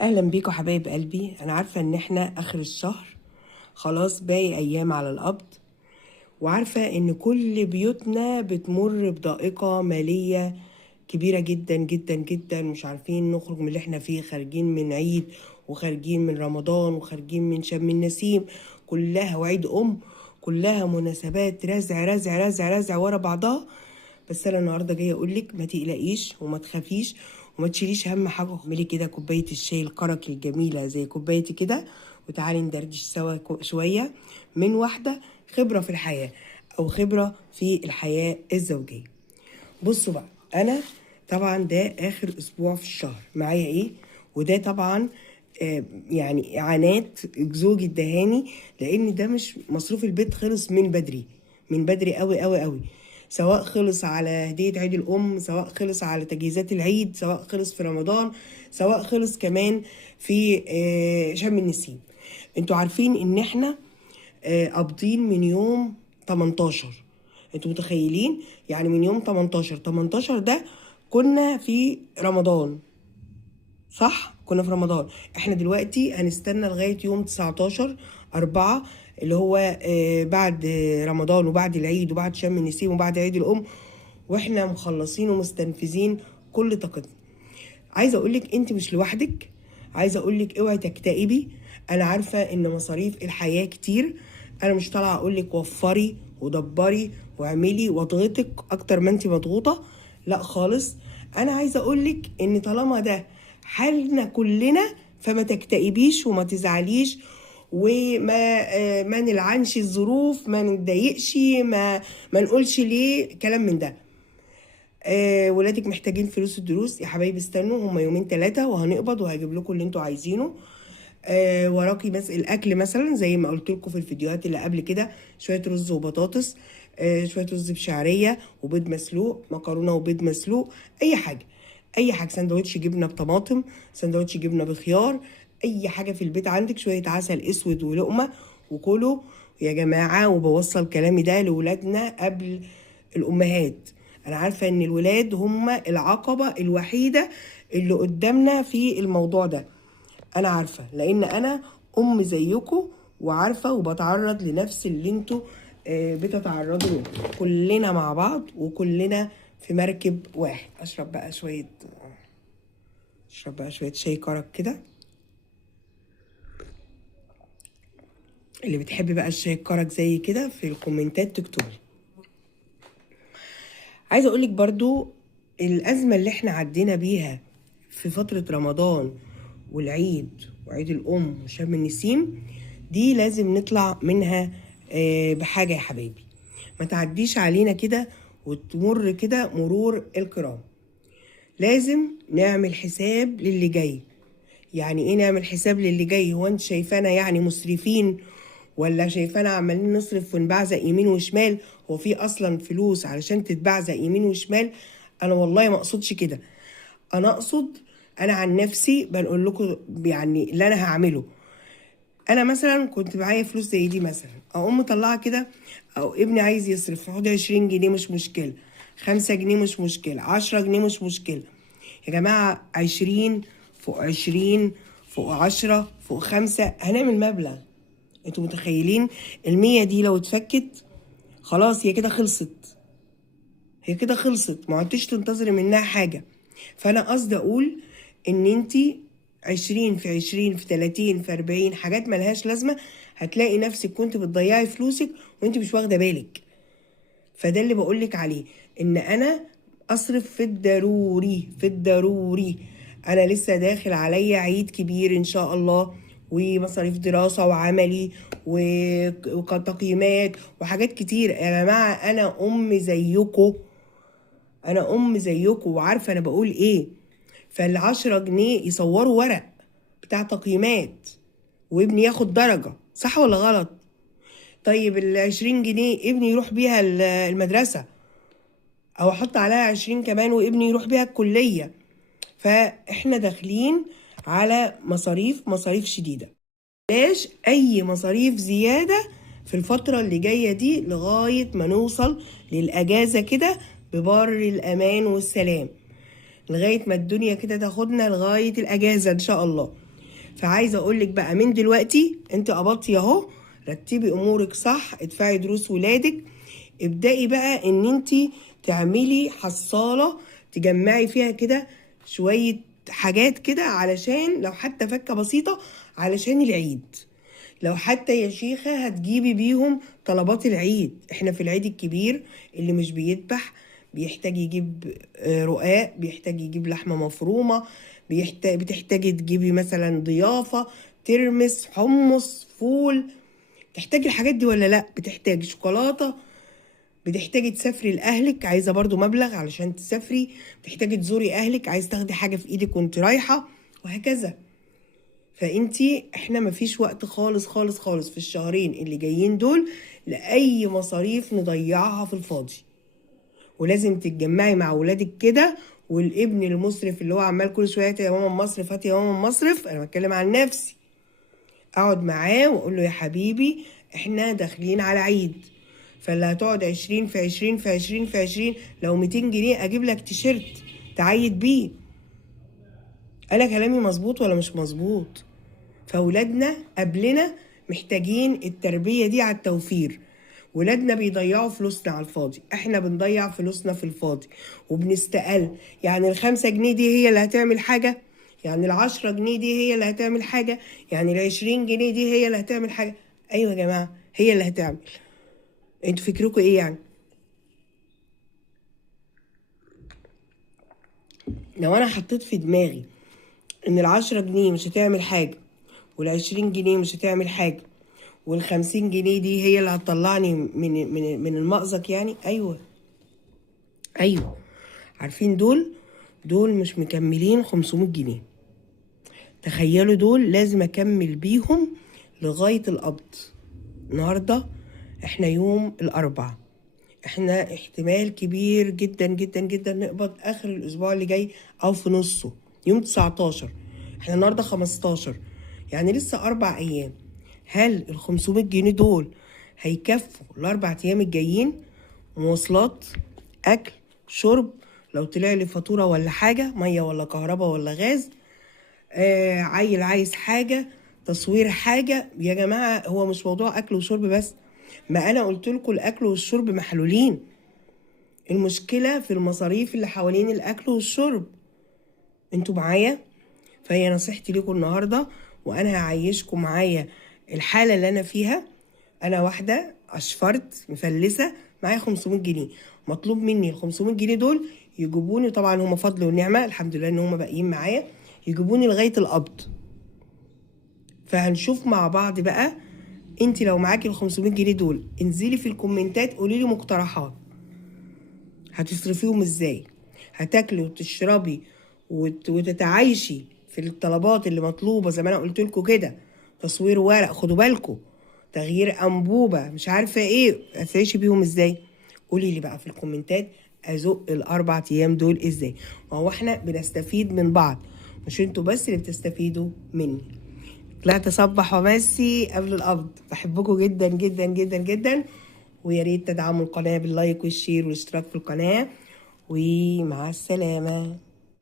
اهلا بيكم حبايب قلبي. انا عارفه ان احنا اخر الشهر، خلاص باقي ايام على القبض، وعارفه ان كل بيوتنا بتمر بضائقه ماليه كبيره جدا جدا جدا. مش عارفين نخرج من اللي احنا فيه، خارجين من عيد وخارجين من رمضان وخارجين من شم النسيم، كلها وعيد كلها مناسبات رزع رزع رزع رزع ورا بعضها. بس انا النهارده جايه اقول لك ما تقلقيش وما تخافيش وما تشيليش هم حاجه. اعملي كده كوبايه الشاي الكرك الجميله زي كوبايتي كده، وتعالي ندردش سوا شويه من واحده خبره في الحياه او خبره في الحياه الزوجيه. بصوا بقى، انا طبعا ده اخر اسبوع في الشهر معايا ايه، وده طبعا يعني اعانات زوجي ادهاني، لان ده مش مصروف البيت، خلص من بدري، من بدري قوي قوي قوي. سواء خلص على هدية عيد الأم، سواء خلص على تجهيزات العيد، سواء خلص في رمضان، سواء خلص كمان في شم النسيم. انتوا عارفين ان احنا قابضين من يوم 18. انتوا متخيلين؟ يعني من يوم 18 ده كنا في رمضان، صح؟ كنا في رمضان. احنا دلوقتي هنستنى لغاية يوم 19/4، اللي هو بعد رمضان وبعد العيد وبعد شم النسيم وبعد عيد الأم، واحنا مخلصين ومستنفذين كل طاقتنا. عايزه اقولك انت مش لوحدك، عايزه اقولك اوعي تكتئبي. انا عارفه ان مصاريف الحياه كتير، انا مش طالعه اقولك وفري ودبري واعملي واضغطك اكتر ما انت مضغوطه، لا خالص. انا عايزه اقولك ان طالما ده حالنا كلنا فما تكتئبيش وما تزعليش، وما ما نلعنش الظروف، ما نتضايقش، ما نقولش ليه كلام من ده. ولادك محتاجين فلوس الدروس يا حبايبي، استنوا هما يومين ثلاثة وهنقبض وهجيب لكم اللي انتوا عايزينه. وراكي بس الاكل مثلا زي ما قلت لكم في الفيديوهات اللي قبل كده، شوية رز وبطاطس، شوية رز بشعرية وبيض مسلوق، مكرونة وبيض مسلوق، اي حاجة، اي حاجة، سندوتش جبنة بطماطم، سندوتش جبنة بخيار، اي حاجة في البيت عندك، شوية عسل اسود ولقمة وكلوا يا جماعة. وبوصل كلامي ده لولادنا قبل الامهات. انا عارفه ان الولاد هم العقبه الوحيده اللي قدامنا في الموضوع ده، انا عارفه لان انا ام زيكم وعارفه وبتعرض لنفس اللي انتوا بتتعرضوا له. كلنا مع بعض وكلنا في مركب واحد. اشرب بقى شويه شاي كرك كده. اللي بتحب بقى الشاي الكرك زي كده في الكومنتات تكتبلي. عايزه اقولك برضو الازمه اللي احنا عدينا بيها في فتره رمضان والعيد وعيد الام وشم النسيم دي لازم نطلع منها بحاجه يا حبايبي. ما تعديش علينا كده وتمر كده مرور الكرام. لازم نعمل حساب للي جاي. يعني ايه نعمل حساب للي جاي؟ هو انت شايفانا يعني مسرفين، ولا شايفانا عمالين نصرف ونبعزق يمين وشمال؟ هو في اصلا فلوس علشان تتبعزق يمين وشمال؟ انا والله ما اقصدش كده. انا اقصد، انا عن نفسي بنقول لكم يعني اللي انا هعمله. انا مثلا كنت معايا فلوس زي دي مثلا، اقوم مطلعها كده، او ابني عايز يصرف خد 20 جنيه مش مشكله، 5 جنيه مش مشكله، 10 جنيه مش مشكله. يا جماعه 20 فوق 20 فوق 10 فوق 5 هنعمل مبلغ. انتوا متخيلين؟ ال100 دي لو اتفكت خلاص هي كده خلصت، هي كده خلصت، ما عدتش تنتظري منها حاجة. فأنا قصدي أقول إن انتي 20 في 20 في 30 في 40 حاجات ملهاش لازمة، هتلاقي نفسك كنت بتضيعي فلوسك وانتي مش واخدة بالك. فده اللي بقولك عليه، إن أنا أصرف في الضروري، في الضروري. أنا لسه داخل عليا عيد كبير إن شاء الله، ومصاريف دراسة وعملي وتقييمات وحاجات كتير. يا جماعة أنا أم زيكم، انا ام زيكم وعارفه انا بقول ايه. فال10 جنيه يصوروا ورق بتاع تقييمات وابني ياخد درجه، صح ولا غلط؟ طيب ال20 جنيه ابني يروح بيها المدرسه، او احط عليها 20 كمان وابني يروح بيها الكليه. فاحنا داخلين على مصاريف شديده. بلاش اي مصاريف زياده في الفتره اللي جايه دي لغايه ما نوصل للاجازه كده ببر الامان والسلام، لغايه ما الدنيا كده تاخدنا لغايه الاجازه ان شاء الله. فعايزه اقولك بقى من دلوقتي انت قبضتي اهو، رتبي امورك صح، ادفعي دروس ولادك، ابدأي بقى ان انت تعملي حصالة تجمعي فيها كده شوية حاجات كده، علشان لو حتى فكة بسيطة علشان العيد، لو حتى يا شيخة هتجيبي بيهم طلبات العيد. احنا في العيد الكبير اللي مش بيذبح بيحتاج يجيب رقاق، بيحتاج يجيب لحمة مفرومة، بتحتاجي تجيبي مثلا ضيافة، ترمس، حمص، فول. تحتاجي الحاجات دي ولا لا؟ بتحتاجي شوكولاتة، بتحتاجي تسافري لأهلك، عايزة برضو مبلغ علشان تسافري، بتحتاجي تزوري أهلك، عايز تاخدي حاجة في إيدك وانت رايحة، وهكذا. احنا مفيش وقت خالص خالص خالص في الشهرين اللي جايين دول لأي مصاريف نضيعها في الفاضي. ولازم تتجمعي مع ولادك كده، والابن المصرف اللي هو عمال كل شويه هاتي يا ماما مصرف، هاتي يا ماما مصرف، انا بتكلم عن نفسي، اقعد معاه واقول له يا حبيبي احنا داخلين على عيد، فاللي هتقعد 20 في 20 في 20 في 20 لو 200 جنيه اجيب لك تيشيرت تعيد بيه. انا كلامي مظبوط ولا مش مظبوط؟ فاولادنا قبلنا محتاجين التربية دي على التوفير. ولادنا بيضيعوا فلوسنا على الفاضي، احنا بنضيع فلوسنا في الفاضي وبنستقل. يعني ال5 جنيه دي هي اللي هتعمل حاجة؟ يعني ال10 جنيه دي هي اللي هتعمل حاجة؟ يعني ال20 جنيه دي هي اللي هتعمل حاجة؟ ايوه يا جماعة هي اللي هتعمل. انتوا فكركم ايه يعني؟ لو انا حطيت في دماغي ان ال10 جنيه مش هتعمل حاجة، وال20 جنيه مش هتعمل حاجة، وال50 جنيه دي هي اللي هتطلعني من المأزق، يعني ايوه. عارفين دول مش مكملين 500 جنيه. تخيلوا دول لازم اكمل بيهم لغاية القبض. النهاردة احنا يوم الاربعاء، احنا احتمال كبير جدا جدا جدا نقبض اخر الاسبوع اللي جاي او في نصه يوم 19. احنا النهارده 15، يعني لسه 4 ايام. هل ال500 جنيه دول هيكفوا ال4 ايام الجايين؟ مواصلات، اكل، شرب، لو طلع لي فاتوره ولا حاجه، ميه ولا كهرباء ولا غاز، عيل عايز حاجه، تصوير حاجه. يا جماعه هو مش موضوع اكل وشرب بس، ما انا قلت لكم الاكل والشرب محلولين. المشكله في المصاريف اللي حوالين الاكل والشرب. انتوا معايا؟ فهي نصيحتي لكم النهارده، وانا هعيشكم معايا الحاله اللي انا فيها. انا واحده اشفرت مفلسه معايا 500 جنيه، مطلوب مني ال500 جنيه دول يجيبوني، طبعا هم فضل ونعمه الحمد لله ان هم باقيين معايا، يجيبوني لغايه القبض. فهنشوف مع بعض بقى. انت لو معاكي ال500 جنيه دول انزلي في الكومنتات قولي لي مقترحات هتصرفيهم ازاي، هتاكلي وتشربي وتتعايشي في الطلبات اللي مطلوبه زي ما انا قلت لكم كده، تصوير ورق، خدوا بالكم، تغيير انبوبه، مش عارفه ايه، هتعيشي بيهم ازاي؟ قولي لي بقى في الكومنتات ازق ال4 ايام دول ازاي. ما هو احنا بنستفيد من بعض، مش انتوا بس اللي بتستفيدوا مني. طلعت اصبح وامسي قبل القبض. بحبكم جدا جدا جدا جدا، ويا ريت تدعموا القناه باللايك والشير والاشتراك في القناه، ومع السلامه.